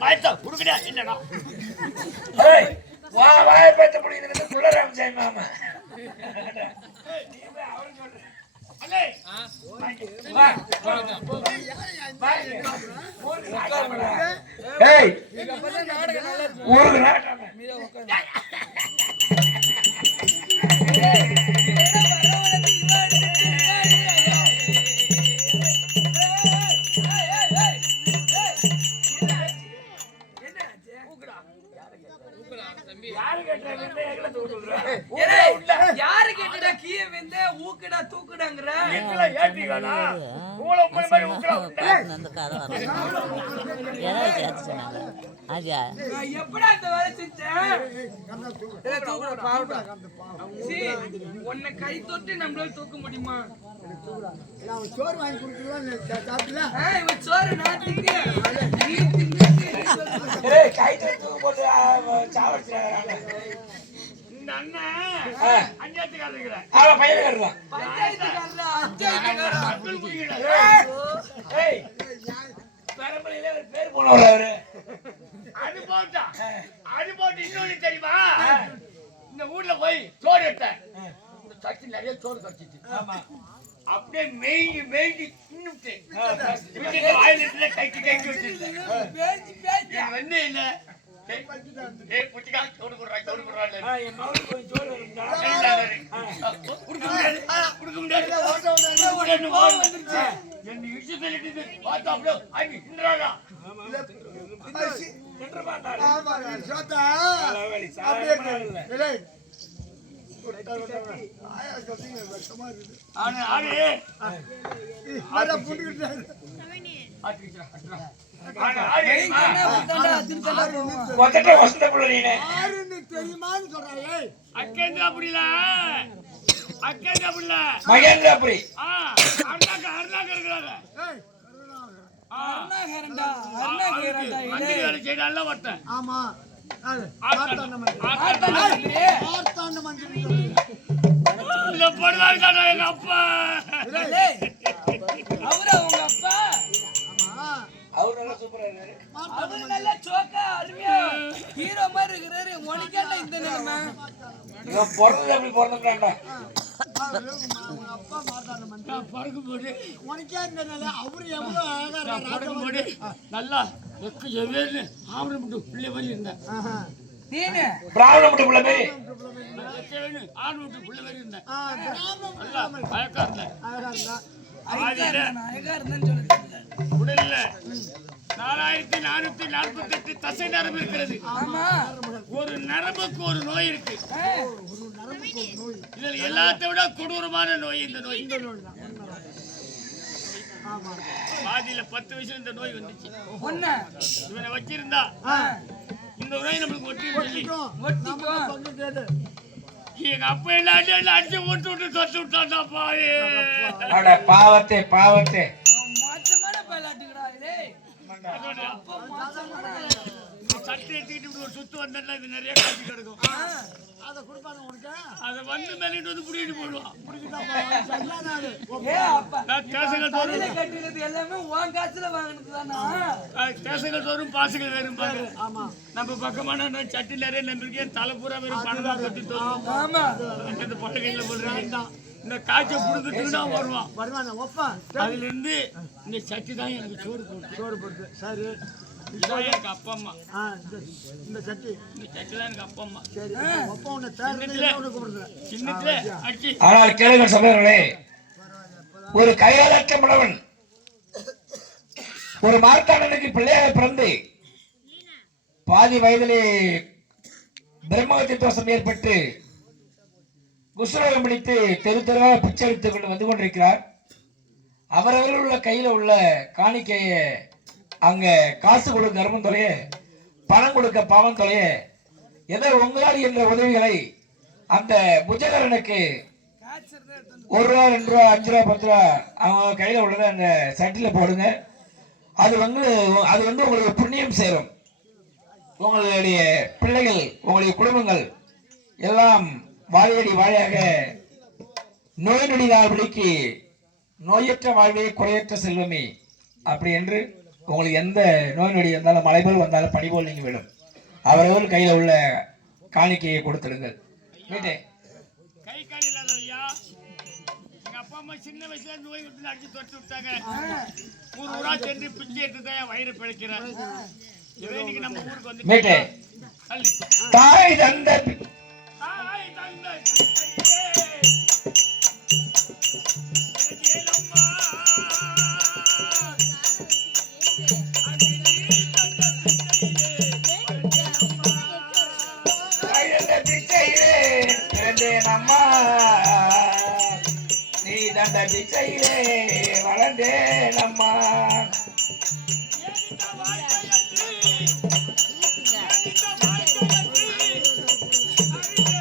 பயத்தா குடுக்கடா என்னடா? வா வாய பேத்த முடியுது குலராமசாமி மாமா. அண்ணே வா ஏய் ஊருக்கு நாட்டாம யாரு கேட்டுடா கீழ வெந்த ஊக்குடா தூக்குடாங்கற? எங்களை மாதிரி உண்டா அந்த கதை சொன்னாங்க எப்படா இந்த வேலை செஞ்சேன்? இதை தூக்குடா பாவடா சீ உன்னை கை தொட்டு நம்மளால தூக்க முடியுமா? சோறு வாங்கி சாப்பிடல இவன் சோறு நான் கைத்துல தூக்கு போட்டு சாவடிச்சிடாங்க இந்த அண்ணன் அவன் பெரம்பலையில ஒரு பேர் போனவர் அவரு அது போட்டா அது போட்டு இன்னொன்னு தெரியுமா இந்த ஊர்ல போய் சோறு எடுத்தேன் இந்த சட்டி நிறைய சோறு கட்டிச்சு ஆமா அப்படியே மெய்ஞ்சி மெய்ஞ்சி தின்னுட்டு விட்டுட்டு வாயில இருக்கிற கைக்கு கைக்கு வச்சிருந்தேன் வந்து இல்ல? என்ன தள்ளிட்டு பார்த்தா அப்படியே ஆகி நின்றாடா மாட்டாரு. அருணாகரன்டா மந்திரி வேலை செய்யறான்ல ஒருத்தன் ஆமா. எங்க அப்பா? அவரா உங்க அப்பா? ஆமா. அவரு நல்லா சூப்பரா இருக்காரு. அவரு நல்ல சோக்கா அருமையா ஹீரோ மாதிரி இருக்கிறாரு. உனக்கேண்டா இந்த நிலைமை? இவன் பிறந்தது அப்படி பிறந்துட்டான்டா. பறக்கும் போது உனக்கே இந்த நிலை, அவரு எவ்வளவு நல்லா எக்கு எவேர்னு ஆம்பளை மட்டும் பிள்ளை மாதிரி இருந்தேன். நீனு பிராமண மட்டும் பிள்ளை மாதிரி. எக்கவேன்னு ஆண் விட்டு பிள்ளை மாதிரி இருந்தேன் நல்லா அழகா இருந்தேன் இருந்தேன்னு உடல்ல நாலாயிரத்தி நானூத்தி நாற்பத்தி எட்டு தசை நரம்பு இருக்கிறது. ஆமா. ஒரு நரம்புக்கு ஒரு நோய் இருக்கு. இதுல எல்லாத்தை விட கொடூரமான நோய் இந்த நோய். ஆமா பாதியில பத்து வயசுல இந்த நோய் வந்துச்சு. ஒண்ணு. இவனை வச்சிருந்தா இந்த நோய் நம்மளுக்கு ஒட்டி. எங்க அப்பா அடி அடிச்சு விட்டு விட்டு தொட்டு விட்டாண்டா பாயே அட பாவத்தே பாவத்தே. சட்டை எடுத்துக்கிட்டு ஒரு சுத்து வந்தா இது நிறைய காட்சி கிடக்கும். அதை கொடுப்பாங்க உனக்கு? அதை வந்து மேலிட்டு வந்து புடிக்கிட்டு போடுவான் கட்டினது எல்லாமே உன் காசுல பாசுகள் வேறும் பாரு. ஆமா. நம்ம பக்கமான சட்டி நிறைய நம்பிக்கை தலை பூரா வெறும் பணமா கட்டி தோறும். ஆமா. இந்த பழகையில போடுறீங்க இந்த காய்ச்சல் புடுக்கிறதுக்கு தான் வருவான். வருவான. ஒப்பா. அதுல இருந்து இந்த சட்டி தான் எனக்கு சோறு போட்டு சோறு போட்டு சரி. எனக்கு அப்பா அம்மா. இந்த சட்டி. இந்த சட்டி தான் எனக்கு அப்பா அம்மா. சரி. ஒப்பா உன்னை சின்னத்துல. அடிச்சு ஆனால் ஒரு கையாளக்கமுடவன் ஒரு மார்த்தாண்டனுக்கு பிள்ளையாக பிறந்து பாதி வயதிலே பிரம்மகத்தி தோஷம் ஏற்பட்டு குசுரோகம் பிடித்து தெரு தெருவாக பிச்சை எடுத்துக் கொண்டு வந்து கொண்டிருக்கிறார். அவரவர்கள் உள்ள கையில் உள்ள காணிக்கைய அங்க காசு கொடுக்க தர்மம் தொலைய பணம் கொடுக்க பாவம் தொலைய எதோ உங்களால் என்ற உதவிகளை அந்த புஜகரனுக்கு ஒரு ரூபா ரெண்டு ரூபா அஞ்சு ரூபா பத்து ரூபா அவங்க கையில உள்ளதை அந்த சட்டில போடுங்க. அது வந்து அது வந்து உங்களுக்கு புண்ணியம் சேரும். உங்களுடைய பிள்ளைகள் உங்களுடைய குடும்பங்கள் எல்லாம் வாழையடி வாழையாக நோய் நொடி நாள்படிக்கு நோயற்ற வாழ்வே குறையற்ற செல்வமே. அப்படி என்று உங்களுக்கு எந்த நோய் நொடி வந்தாலும் மலைபோல் வந்தாலும் பனி போல் நீங்க விடும். அவரவர் கையில உள்ள காணிக்கையை கொடுத்துடுங்கள். வீட்டே. எங்க அப்பா அம்மா சின்ன வயசுல நோய் விட்டு அடிச்சு தொட்டு விட்டாங்க. ஊர் ஊரா சென்று பிச்சை எடுத்து தான் வயிறு பிழைக்கிறேன். இன்னைக்கு நம்ம ஊருக்கு வந்து தாய் தந்த தாய் தந்த ஏலம்மா. இச்சையிலே வளர்ந்தேன் அம்மா.